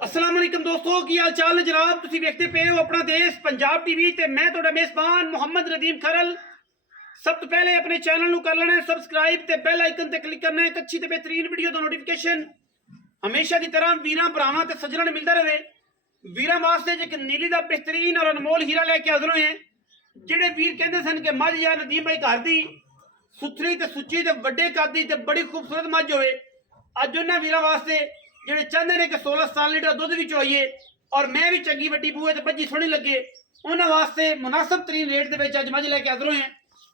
अस्सलाम वालेकुम दोस्तों की हाल चाल है जनाब। तुम देखते पे हो अपना देश पंजाब टीवी ते मैं तुहाडा मेज़बान मुहम्मद रदीम खरल। सब तो पहले अपने चैनल को कर लेना है सबसक्राइब ते बेल आइकन ते क्लिक करना है। अच्छी ते बेहतरीन वीडियो का नोटिफिकेशन हमेशा की तरह वीरां भरावां ते सज्जणां ने मिलता रहे। वीरां वास्ते एक नीली का बेहतरीन और अनमोल हीरा लैके हाजिर होए हैं। जिहड़े वीर कहते सन कि मझ या नदीम भाई घर दी सुथरी ते सुच्ची ते वड्डे कद दी ते बड़ी खूबसूरत मझ होवे। अज उन्हां वीरां वास्ते ਜਿਹੜੇ ਚਾਹੁੰਦੇ ਨੇ ਕਿ 16-17 ਲੀਟਰ ਦੁੱਧ ਵੀ ਚੋਈਏ ਔਰ ਮੈਂ ਵੀ ਚੰਗੀ ਵੱਡੀ ਬੂਹੇ ਤੇ ਬੱਜੀ ਸੋਹਣੀ ਲੱਗੇ, ਉਹਨਾਂ ਵਾਸਤੇ ਮੁਨਾਸਬ ਤਰੀਨ ਰੇਟ ਦੇ ਵਿੱਚ ਅੱਜ ਮੱਝ ਲੈ ਕੇ ਹਾਜ਼ਰ ਹੋਏ ਹਾਂ।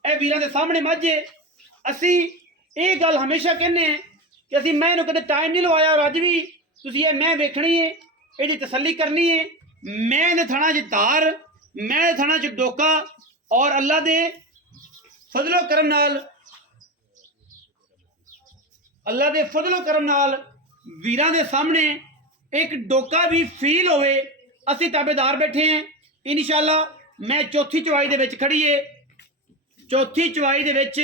ਇਹ ਵੀਰਾਂ ਦੇ ਸਾਹਮਣੇ ਮੱਝ ਹੈ। ਅਸੀਂ ਇਹ ਗੱਲ ਹਮੇਸ਼ਾ ਕਹਿੰਦੇ ਹਾਂ ਕਿ ਅਸੀਂ ਮੈਂ ਇਹਨੂੰ ਕਦੇ ਟਾਈਮ ਨਹੀਂ ਲਵਾਇਆ ਔਰ ਅੱਜ ਵੀ ਤੁਸੀਂ ਇਹ ਮੈਂ ਵੇਖਣੀ ਹੈ, ਇਹਦੀ ਤਸੱਲੀ ਕਰਨੀ ਹੈ। ਮੈਂ ਦੇ ਥਣਾ 'ਚ ਧਾਰ, ਮੈਂ ਦੇ ਥਣਾ 'ਚ ਡੋਕਾ ਔਰ ਅੱਲਾ ਦੇ ਫਜ਼ਲੋ ਕਰਮ ਨਾਲ अल्लाह के फजलो करम नाल वीरां दे सामने एक डोका भी फील होवे असी ताबेदार बैठे हैं। इंशाअल्लाह मैं चौथी चवाई दे विच खड़ी है। चौथी चवाई दे विच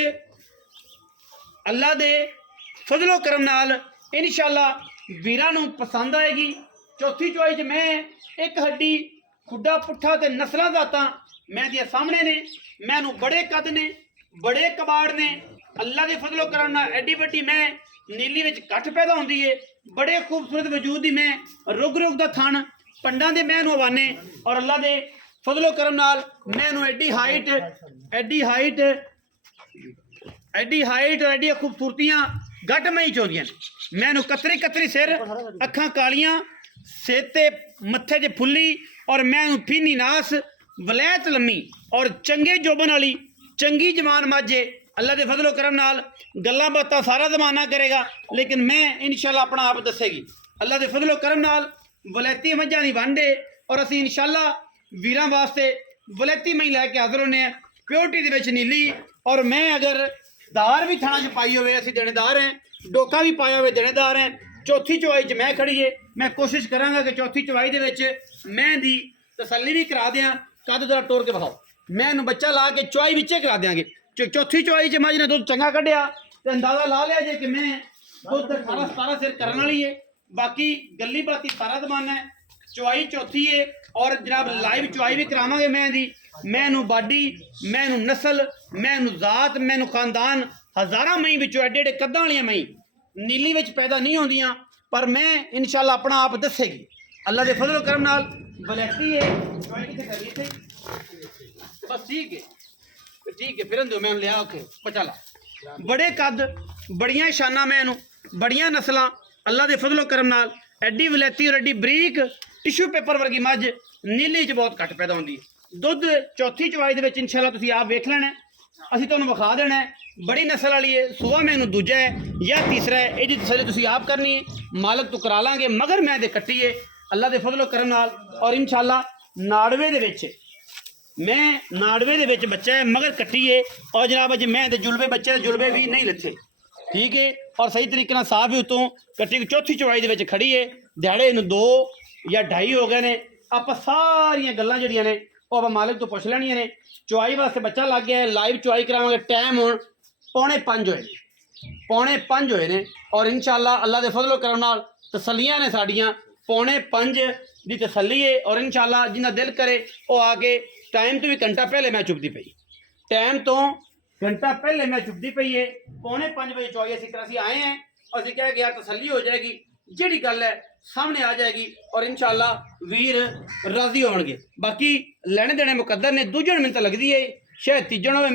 अल्लाह दे फजलो करम नाल इंशाअल्लाह वीरां नूं पसंद आएगी। चौथी चवाई च मैं एक हड्डी खुड्डा पुट्ठा ते नस्लां दातां मैं दिया सामने ने। मैनू बड़े कद ने, बड़े कबाड़ ने। अल्लाह के फजलो करम नाल एडी वड्डी मैं नीली विच कट पैदा होंदी है। बड़े खूबसूरत वजूद दी मैं रुग रुग दा थन पंडा दे मैं नूं हवाने और अल्लाह दे फजलो करम नाल मैनू एडी हाइट और एडी खूबसूरतियां गट में ही चौंदियां। मैनू कतरी कतरी सिर, अखां कालियां, सिर ते मत्थे च फुल्ली और मैनू फीनी नास, वलैत लम्मी और चंगे जोबन वाली चंगी जवान माझे। अल्लाह के फजलो करम नाल गल्लां बातां सारा जमाना करेगा लेकिन मैं इंशाअल्लाह अपना आप दसेगी। अल्लाह के फजलो करम नाल वलैती मझां दी वंड है और असीं इंशाअल्लाह वीरां वास्ते वलैती मई लैके हाज़र होने हैं। प्योरिटी दे विच नीली और मैं अगर दार भी थणा च पाई होवे असीं देनेदार हैं, डोका भी पाया होवे देनेदार हैं। चौथी चवाई च मैं खड़ी है। मैं कोशिश करांगा कि चौथी चवाई दे विच मैं दी तसल्ली भी करा दें। कद जरा टोर के बखाओ, मैं इहनूं बच्चा ला के चवाई विचे करा देंगे। चौथी चवाई च मझ ने दुध चंगा कढ़िया तो अंदाजा ला लिया जे कि मैं दुध 18-17 सिर करने वाली है। बाकी गली बाती सारा जमाना है। चवाई चौथी है और जनाब लाइव चवाई भी करावांगे। मैं दी मैनू बाडी, मैनू नस्ल, मैनू जात, मैनू खानदान हज़ारां मई विचों एडे एडे कद्दां वालियां मई नीली विच पैदा नहीं होंदियां पर मैं इंशाअल्लाह अपना आप दसेगी। अल्लाह के फजलो करम नाल वलैती है। चवाई कित्थे करी इत्थे बस ठीक है है फिर दो मैं लिया ओके पचाला। बड़े कद, बड़ियां शाना, मैनू बड़ियां नस्लां अल्लाह के फजलो करम नाल एडी वलैती और एडी बरीक टिशू पेपर वर्गी मझ नीली च बहुत घट पैदा होंदी है। दुध चौथी चवाई दे विच इंशाअल्लाह तुसीं आप वेख लेना, असीं तुहानूं विखा देना है। बड़ी नस्ल वाली है, सूआ मैनू दूजा है या तीसरा है, इहदी तसल्ली तुसीं आप करनी है। मालक तो करा लांगे मगर मैं दे कट्टी है अल्लाह के फजलो करम नाल। और इंशाअल्लाह नाड़वे दे विच मैं नाड़वे दे विच बच्चा है मगर कट्टी है और जनाब अज मैं दे जुलबे बच्चे जुलबे भी नहीं लथे, ठीक है और सही तरीके नाल साफ ही उतों कट्टी चौथी चवाई दे विच खड़ी है। दिहाड़े इनू 2 या 2.5 हो गए ने। आपां सारियां गल्लां जिहड़ियां ने वो आपां मालिक तो पुछ लैणियां ने। चवाई वास्ते बच्चा लग गया है, लाइव चवाई करावांगे। टाइम हुण 4:45 होए, 4:45 होए ने और इंशाअल्लाह अल्लाह दे फजलो करम नाल तसल्लियां ने साडियां 4:45 दी तसल्ली है। और इंशाअल्लाह जिन्ना दिल करे वो आके टाइम तो भी घंटा पहले मैं चुपती पई, टाइम तो घंटा पहले मैं चुपती पई है। 4:45 बजे चौई इस तरह से आए हैं और असीं कह गया तसल्ली हो जाएगी, जिहड़ी गल है सामने आ जाएगी और इंशाअल्लाह वीर राजी होणगे। बाकी लैने देने मुकद्दर ने, दूजण मिनट लगती है शायद तीजण होवे।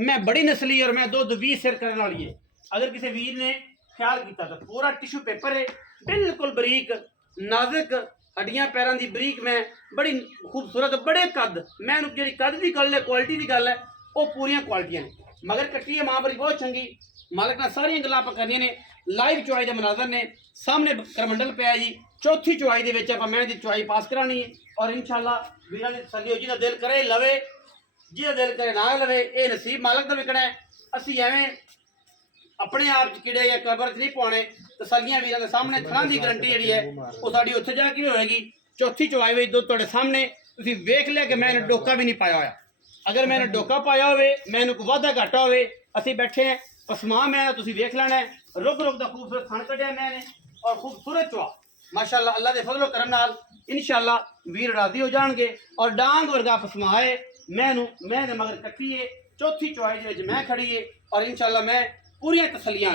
मैं बड़ी नस्ली और मैं दुध 20 सिर करने वाली है। अगर किसी वीर ने ख्याल किया तो पूरा टिशू पेपर है, बिल्कुल बरीक नाजुक हड्डियां पैरों की बरीक, मैं बड़ी खूबसूरत बड़े कद। मैं जी कद की गल है, क्वालिटी की गल है, वो पूरियां क्वालिटियां ने। मगर कट्टी है मां बड़ी बहुत चंगी। मालक ने सारियां गल्लां आपां करनियां ने। लाइव चवाई के मनाजर ने सामने करमंडल पिया जी। चौथी चवाई दे विच आपां मैं दी चवाई पास करानी है और इंशाअल्लाह वीरां दी तसल्ली हो। जिहदा दिल करे लवे, जिहदा दिल करे ना लवे, ये नसीब मालक दा विकणा है। असीं एवें अपने आप कीड़े या कबर च नहीं पाने। तसल्लियां वीरां दे सामने थणां दी गारंटी जिहड़ी है वो साडी उत्थे जाके होएगी। चौथी चवाई विच दुध तुहाडे सामने तुसीं वेख लिया कि मैंने डोका भी नहीं पाया होया। अगर मैंने डोका पाया होवे, मैंने कोई वाधा घाटा होवे, असीं बैठे हैं पसमा मैं तुसीं वेख लेना है। रुग रुग दा खूबसूरत थण कढिया मैंने और खूबसूरत चवा माशाअल्लाह अल्लाह दे फजलो करम नाल इंशाअल्लाह वीर राजी हो जाएंगे। और डांग वर्गा पसमा है मैं दे मगर कट्टी है चौथी चौहाई दे मैं खड़ी है और इंशाअल्लाह मैं पूरी तसलियां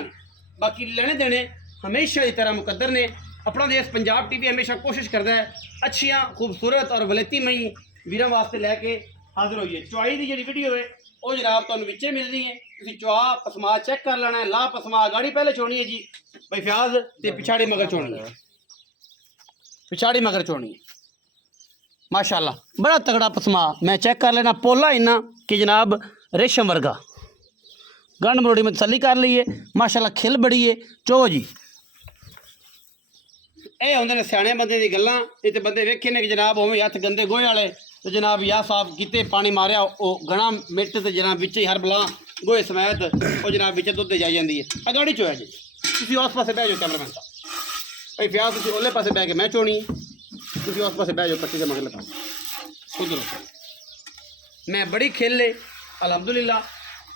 बाकी लेने देने हमेशा की तरह मुकद्दर ने। अपना देश पंजाब टीवी हमेशा कोशिश करता है अच्छियां खूबसूरत और वलेती मई वीरों वास्ते लैके हाजिर होइए। चौहाई की जी वीडियो है वो जनाब तुहानू विचे मिलनी है, तुसीं चौहा पसमा चेक कर लेना है। ला पसमा गाड़ी पहले छोड़नी है जी भाई फ्याज ते पिछाड़ी मगर छोड़नी है, पिछाड़ी मगर छोड़नी है। माशाअल्लाह बड़ा तगड़ा पसमा मैं चेक कर लेना। पोला इन्ना कि जनाब रेशम वर्गा गंढ मरोड़ी में तसली कर ली है। माशाअल्लाह खिल बड़ी है। चो जी ये होंगे ने सियाने बंदे दी गल्लां। ये तो बंदे वेखे ने कि जनाब उवें हत्थ गंदे गोहे वाले तो जनाब या साफ किते पानी मारिया वो घना मिट तो जनाब बिच ही हर बला गोहे समेत वो जनाब बिच दुध जाई जाती है। अगाड़ी चोया जी तुसीं उस पासे बह जाओ कैमरामैन साहब भाई फ्याज तुसीं ओले पासे बह के मैं चोनी तुसीं उस पासे बह जाओ पट्टी के मगले पासे खुद मैं बड़ी खेले अलहमदुलिल्लाह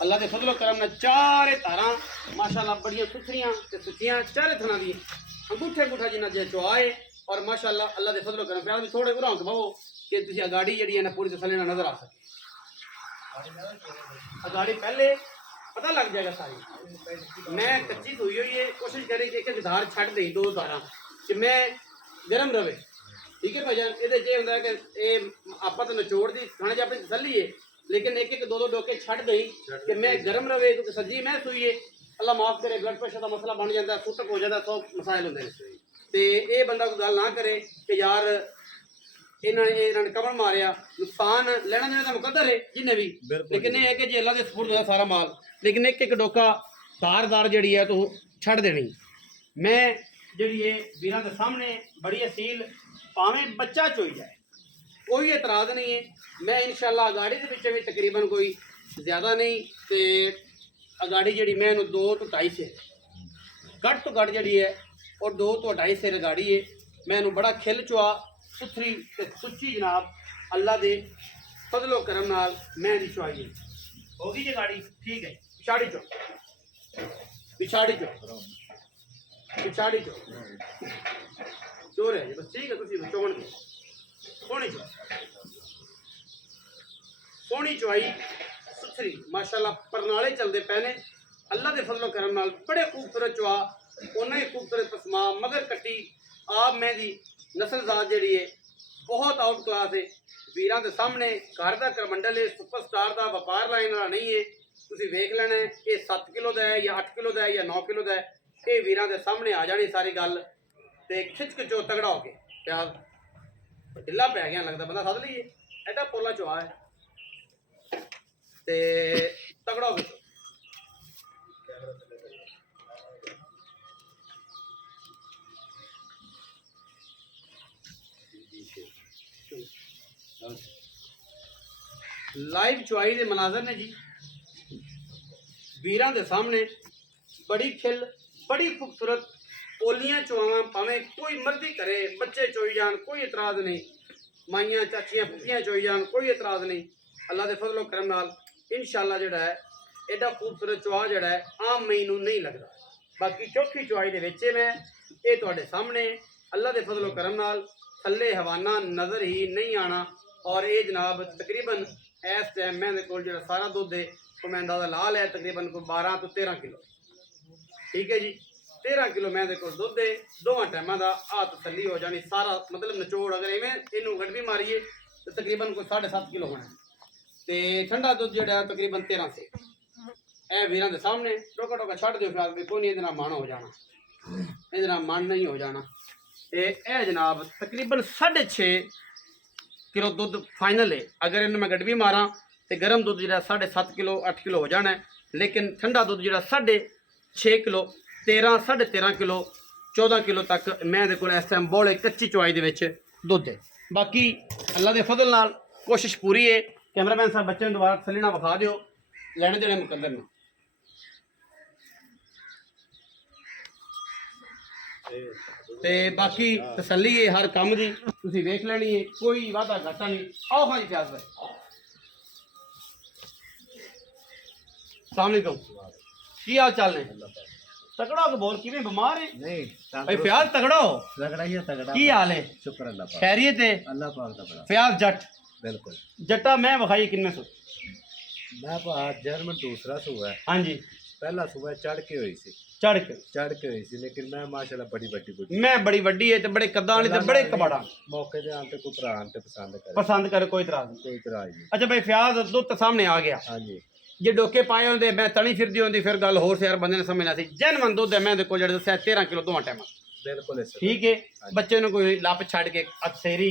अल्लाह के फजलो करम ने चारे धारा माशाअल्लाह बड़िया सुथरियां ते सुचियां चारे थना दी अंगूठे अंगूठा जिन्ना जे चुआए और माशाअल्लाह अल्लाह के फजलो करम प्यार भी थोड़े गुरां के बवो कि तुसीं अगाड़ी जिहड़ी है ना पूरी तसल्ली नाल नजर आ सके। अगाड़ी पहले पता लग जाएगा सारी। मैं कच्ची धोई हुई है कोशिश करी कि एक धार छड़ दें दो धारा कि मैं गर्म रवे ठीक है भाईजान। ये जे होंदा है कि ये आपां तो निचोड़ दी खाने च अपनी तसल्ली है लेकिन एक एक दो दो डोके छड़ दें कि मैं गर्म रवे क्योंकि सज्जी मैं सुई है अल्लाह माफ़ करे ब्लड प्रेशर का मसला बन जाता है फुटक हो जाता 100 मसाइल होंगे तो ये बंदा कोई गल ना करे कि यार इन्होंने कमर मारिया नुकसान लेना देना तो मुकद्दर है जिन्हें भी लेकिन ये है कि जी अल्लाह के सपुर्द होया सारा माल लेकिन एक एक डोका धार जी है तो छड़ देनी। मैं जी वीरां के सामने बड़ी असील भावें बच्चा चोई जाए कोई एतराज़ नहीं है। मैं इंशाअल्लाह अगाड़ी के पिछे भी तकरीबन कोई ज़्यादा नहीं तो अगाड़ी जी मैं 2 तो 2.5 सिर घट तो घट जी है और 2 तो 2.5 सिर अगाड़ी है। मैं बड़ा खिल चुआ सुथरी ते सुची जनाब अल्लाह दे फजलो करम नाल मैं दी चुआई हो गई जी गाड़ी ठीक है। पिछाड़ी चो पिछाड़ी चो पिछाड़ी चो चोर है बस ठीक है तुम चोन के सोनी चो सोनी चुआई सुथरी माशाअल्लाह परनाले चलते पे ने अल्लाह के फजलो करम नाल बड़े खूबसूरत चुआ उन्हें ही खूबसूरत पसमा मगर कट्टी आप मैं दी नस्ल जात जी है बहुत आउट क्लास है। वीरां के सामने घर का करमंडल है सुपरस्टार का व्यापार लाइन वाला नहीं है। तुसीं वेख लेना है ये 7 किलो का है या 8 किलो का है या 9 किलो का है। ये वीरां के सामने आ जानी सारी गल तो खिच खिचो तगड़ा हो के प्याज ढिला पै गया लगता बंदा सद लीए एडा पोला चुआ है ते तगड़ा हो गया। लाइव चुआई के मनाजर ने जी वीरां के सामने बड़ी खिल बड़ी खूबसूरत पोलियां चुआवां भावें कोई मर्जी करे बच्चे चोई जान कोई एतराज़ नहीं माइयां चाचियां फुफियां चोई जान कोई एतराज़ नहीं। अल्लाह के फजलो करम नाल इंशाअल्लाह जिहड़ा है एडा खूबसूरत चुआ जिहड़ा है आम मई नूं नहीं लगता। बाकी चौथी चुआई दे विच मैं ये तुहाडे सामने अल्लाह के फजलो करम नाल थल्ले हवाना नज़र ही नहीं आना और ये जनाब तकरीबन इस टाइम मैं कोल जो सारा दुध है वो मैं अंदाजा ला लिया तकरीबन कोई 12 तो 13 किलो ठीक है जी 13 किलो मैं को दुध है दोवां टाइमां दा आ तसल्ली हो जानी सारा मतलब निचोड़ अगर इवें इनू गड़बी मारीए तो तकरीबन कोई 7.5 किलो होना तो ठंडा दुध जो तकरीबन 13 से ए वीरां दे सामने टोका टोका छड़ दो फिलहाल कोई नहीं इहदे नाल मन हो जाना इहदे नाल मन नहीं हो जाना। ए जनाब तकरीबन 6.5 किलो दुध फाइनल है। अगर इन मैं गड़बी मारा तो गर्म दुध जो 7.5 किलो 8 किलो हो जाना है लेकिन ठंडा दुध जो 6.5 किलो 13 13.5 किलो 14 किलो तक मैं को इस टाइम बौले कच्ची चुआई के दुध है। बाकी अल्लाह के फजल नाल कोशिश पूरी है। कैमरामैन साहब बच्चे दोबारा तसल्ली नाल विखा दिओ लेने देने मुकद्दर ने ते बाकी तसल्ली है हर काम की तुसीं वेख लेनी है कोई वादा घाटा नहीं। आओ हाँ जी फ्याज भाई अस्सलाम वालेकुम की हाल चाल ने तगड़ा हो के बोल किवें बीमार है नहीं भाई फ्याज तगड़ा हो तगड़ा ही है तगड़ा की हाल है शुक्र अल्लाह पाक खैरियत है अल्लाह पाक दा बड़ा फ्याज जट बिल्कुल जट्टा मैं विखाई किन्ने सो मैं भाई जर्मन दूसरा सुबह है हाँ जी पहला सुबह चढ़ के हुई सी चढ़ के हुई सी लेकिन मैं माशाल्लाह बड़ी बड़ी बुढ़ी मैं बड़ी वड्डी है ते बड़े कद्दां वाली ते बड़े कबाड़ा मौके दे आन ते कोई भरा आन ते पसंद करे पसंद करे कोई इतराज नहीं कोई इतराज नहीं अच्छा भाई फ्याज दुੱਧ सामने आ गया हाँ जी ਜੇ ਡੋਕੇ ਪਾਏ ਹੁੰਦੇ ਮੈਂ ਤਣੀ ਫਿਰਦੀ ਹੁੰਦੀ ਫਿਰ ਗੱਲ ਹੋਰ ਸੀ ਯਾਰ ਬੰਦੇ ਨੇ ਸਮਝਣਾ ਸੀ ਜਨਮਨ ਦੁੱਧ ਹੈ ਮੈਂ ਦੇ ਕੋਲ ਜਿਹੜਾ ਦੱਸਿਆ 13 ਕਿਲੋ ਦੋਵਾਂ ਟਾਈਮਾਂ बिल्कुल इस ਠੀਕ ਹੈ ਬੱਚੇ ਨੂੰ ਕੋਈ ਲੱਪ ਛੱਡ ਕੇ ਅਥੇਰੀ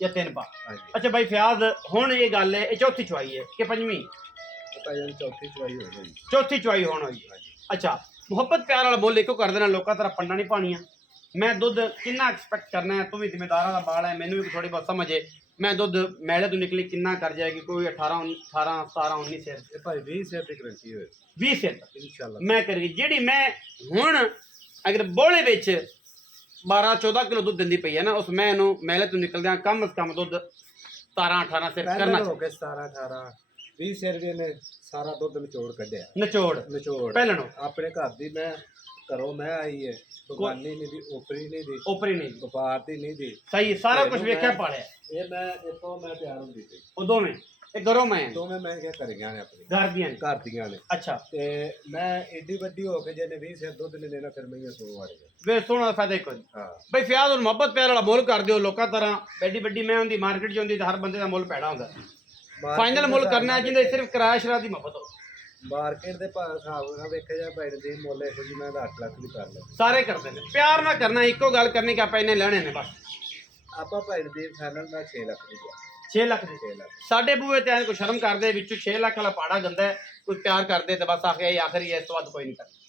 ਜਾਂ ਤਿੰਨ ਪਾ हाँ जी ਅੱਛਾ ਭਾਈ ਫਿਆਜ਼ ਹੁਣ ਇਹ ਗੱਲ ਹੈ ਇਹ ਚੌਥੀ ਚੁਆਈ ਹੈ ਕਿ ਪੰਜਵੀਂ पता है चौथी चुवाई हो गई ਚੌਥੀ ਚੁਆਈ ਹੋਣ ਹੋਈ ਅੱਛਾ ਮੁਹੱਬਤ ਪਿਆਰ ਵਾਲਾ ਬੋਲ ਇੱਕੋ ਕਰ ਦੇਣਾ ਲੋਕਾਂ ਤਰ੍ਹਾਂ ਪੰਡਾ ਨਹੀਂ ਪਾਣੀਆਂ ਮੈਂ ਦੁੱਧ ਕਿੰਨਾ ਐਕਸਪੈਕਟ ਕਰਨਾ ਹੈ ਤੂੰ ਵੀ ਜ਼ਿੰਮੇਦਾਰਾਂ ਦਾ ਬਾਲ ਹੈ ਮੈਨੂੰ ਵੀ ਥੋੜੀ ਬਹੁਤ ਸਮਝ ਹੈ ਮੈਂ ਦੁੱਧ ਮੈਲੇ ਤੋਂ ਨਿਕਲੀ ਕਿੰਨਾ ਕਰ ਜਾਏਗੀ ਕੋਈ 18 17 19 ਸਿਰ ये भाई 20 से की गारंटी है 20 ਸਿਰ ਤੱਕ इंशाल्लाह ਮੈਂ ਕਰੀ ਜਿਹੜੀ ਮੈਂ ਹੁਣ ਅਗਰ ਬੋਲੇ ਵਿੱਚ 12 14 ਕਿਲੋ ਦੁੱਧ ਦਿੰਦੀ ਪਈ ਹੈ ਨਾ ਉਸ ਮੈਂ ਇਹਨੂੰ ਮੈਲੇ ਤੋਂ ਨਿਕਲਦਿਆਂ ਕਮ ਸੇ ਕਮ ਦੁੱਧ 17 18 ਸਿਰ पहले ਕਰਨਾ हो गए 17 18 20 सिर भी ने सारा दुध निचोड़ कढ़िया ਨਿਚੋੜ निचोड़ ਪਹਿਲਾਂ ਨੂੰ अपने घर दी मैं घरों मैं आई है दुकानी नहीं दी ओपरी नहीं दी ਉਪਰੀ ਨਹੀਂ व्यापार दी नहीं दी ਸਹੀ ਸਾਰਾ ਕੁਝ ਵੇਖਿਆ ਪਾਲਿਆ ये मैं इतो मैं तैयार होंदी थी ਉਹ ਦੋਵੇਂ ਇਹ ਘਰੋਂ ਮੈਂ तो मैं क्या करियां ने अपनी ਘਰ ਦੀਆਂ ਨੇ। घर दियां ने ਅੱਛਾ ते मैं एडी बड़ी हो के जेने 20 सिर दुध नहीं लेना फिर मैं ये 100 वाड़ गया ਵੇ ਸੋਹਣਾ ਫਾਇਦਾ ਕੋਈ ਨਹੀਂ। हां ਬਈ ਫਿਆਜ਼ ਔਰ ਮੁਹੱਬਤ ਪਿਆਰ ਵਾਲਾ ਮੁੱਲ ਕਰ ਦਿਓ ਲੋਕਾਂ ਤਰ੍ਹਾਂ ਐਡੀ ਵੱਡੀ ਮੈਂ ਹੁੰਦੀ ਮਾਰਕੀਟ 'ਚ ਹੁੰਦੀ ਤਾਂ ਹਰ ਬੰਦੇ ਦਾ ਮੁੱਲ ਪੈੜਾ ਹੁੰਦਾ ਫਾਈਨਲ ਮੁੱਲ ਕਰਨਾ ਹੈ ਜਿਹਦੇ ਸਿਰਫ ਕਿਰਾਇਆ ਸ਼ਰਾ ਦੀ ਮੁਹੱਬਤ ਹੋ ਮਾਰਕੀਟ ਦੇ ਭਾਅ ਹਿਸਾਬ ਨਾਲ ਵੇਖਿਆ ਜਾ ਪੈਣ ਦੀ ਮੁੱਲ ਇਹੋ ਜੀ ਮੈਂ 8 ਲੱਖ ਦੀ ਕਰ ਲਿਆ ਸਾਰੇ ਕਰਦੇ ਨੇ ਪਿਆਰ ਨਾਲ ਕਰਨਾ ਇੱਕੋ ਗੱਲ ਕਰਨੀ ਕਿ ਆਪਾਂ ਇਹਨੇ ਲੈਣੇ ਨੇ ਬਸ ਆਪਾਂ ਪੈਣ ਦੀ ਫਾਈਨਲ ਮੈਂ 6 ਲੱਖ ਦੀ ਗਿਆ 6 ਲੱਖ ਦੇ 6 ਲੱਖ ਸਾਡੇ ਬੂਏ ਤੇ ਐਂ ਕੋਈ ਸ਼ਰਮ ਕਰਦੇ ਵਿੱਚੋਂ 6 ਲੱਖ ਵਾਲਾ ਪਾੜਾ ਗੰਦਾ ਹੈ, ਕੋਈ ਪਿਆਰ ਕਰਦੇ ਤੇ ਬਸ ਆਖੇ ਆਖਰੀ ਇਸ ਤੋਂ ਵੱਧ ਕੋਈ ਨਹੀਂ ਕਰਦਾ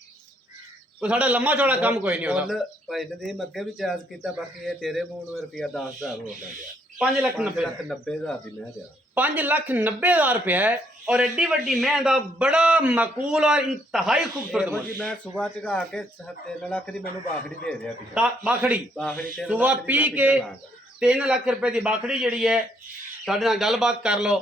ਕੋਈ ਸਾਡਾ ਲੰਮਾ ਚੌੜਾ ਕੰਮ ਕੋਈ ਨਹੀਂ ਹੁੰਦਾ ਮੁੱਲ ਪੈਣ ਦੀ ਮੈਂ ਅੱਗੇ ਵੀ ਚਾਰਜ ਕੀਤਾ ਬਾਕੀ ਇਹ ਤੇਰੇ ਮੂੰਹ ਨੂੰ ਰੁਪਿਆ 10000 ਹੋ ਗਿਆ 5 ਲੱਖ 5 90 ਲੱਖ 90000 ਦੀ ਮੈਂ ਦਿਆ 5 ਲੱਖ 90,000 ਰੁਪਇਆ ਹੈ ਔਰ ਐਡੀ ਵੱਡੀ ਮੈਂ ਦਾ ਬੜਾ ਮਕੂਲ ਔਰ ਇੰਤਹਾਈ ਖੂਬਸੂਰਤ ਇਹੋ ਮੁੱਲ। ਜੀ ਮੈਂ ਸਵੇਰ ਚਗਾ ਕੇ 3 ਲੱਖ ਦੀ ਮੈਨੂੰ ਬਾਖੜੀ ਦੇ ਰਿਹਾ ਸੀ ਤਾਂ ਬਾਖੜੀ ਬਾਖੜੀ ਤੇ ਸੁਬਾ ਪੀ ਕੇ 3 ਲੱਖ ਰੁਪਏ ਦੀ ਬਾਖੜੀ ਜਿਹੜੀ ਹੈ ਸਾਡੇ ਨਾਲ ਗੱਲਬਾਤ ਕਰ ਲਓ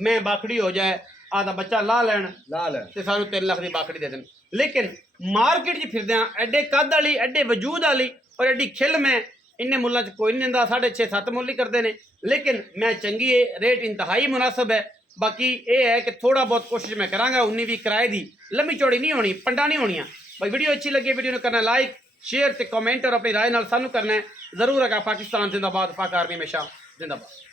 ਮੈਂ ਬਾਖੜੀ ਹੋ ਜਾਏ ਆਦਾ ਬੱਚਾ ਲਾ ਲੈਣ ਲਾ ਲੈ ਤੇ ਸਾਨੂੰ 3 ਲੱਖ ਦੀ ਬਾਖੜੀ ਦੇ ਦੇਣ ਲੇਕਿਨ ਮਾਰਕੀਟ 'ਚ ਫਿਰਦਿਆਂ ਐਡੇ ਕੱਦ ਵਾਲੀ ਐਡੇ ਵਜੂਦ ਵਾਲੀ ਔਰ ਐਡੀ ਖਿਲ ਮੈਂ ਇੰਨੇ ਮੁੱਲਾਂ 'ਚ ਕੋਈ ਨਹੀਂ ਦਿੰਦਾ 6.5 7 ਮੁੱਲ ਹੀ ਕਰਦੇ ਨੇ ਲੇਕਿਨ ਮੈਂ ਚੰਗੀ ਹੈ ਰੇਟ ਇੰਤਹਾਈ ਮੁਨਾਸਬ ਹੈ ਬਾਕੀ ਇਹ ਹੈ ਕਿ ਥੋੜਾ ਬਹੁਤ ਕੋਸ਼ਿਸ਼ ਮੈਂ ਕਰਾਂਗਾ 19 ਵੀ ਕਿਰਾਏ ਦੀ ਲੰਮੀ ਚੌੜੀ ਨਹੀਂ ਹੋਣੀ ਪੰਡਾ ਨਹੀਂ ਹੋਣੀਆਂ ਭਾਈ ਵੀਡੀਓ ਅੱਛੀ ਲੱਗੀ ਵੀਡੀਓ ਨੂੰ ਕਰਨਾ ਲਾਈਕ ਸ਼ੇਅਰ ਤੇ ਕਮੈਂਟ ਔਰ ਆਪਣੀ ਰਾਏ ਨਾਲ ਸਾਨੂੰ ਕਰਨਾ ਹੈ ਜ਼ਰੂਰ ਹੈਗਾ ਪਾਕਿਸਤਾਨ ਜ਼ਿੰਦਾਬਾਦ ਪਾਕ ਆਰਮੀ ਹਮੇਸ਼ਾ ਜ਼ਿੰਦਾਬਾਦ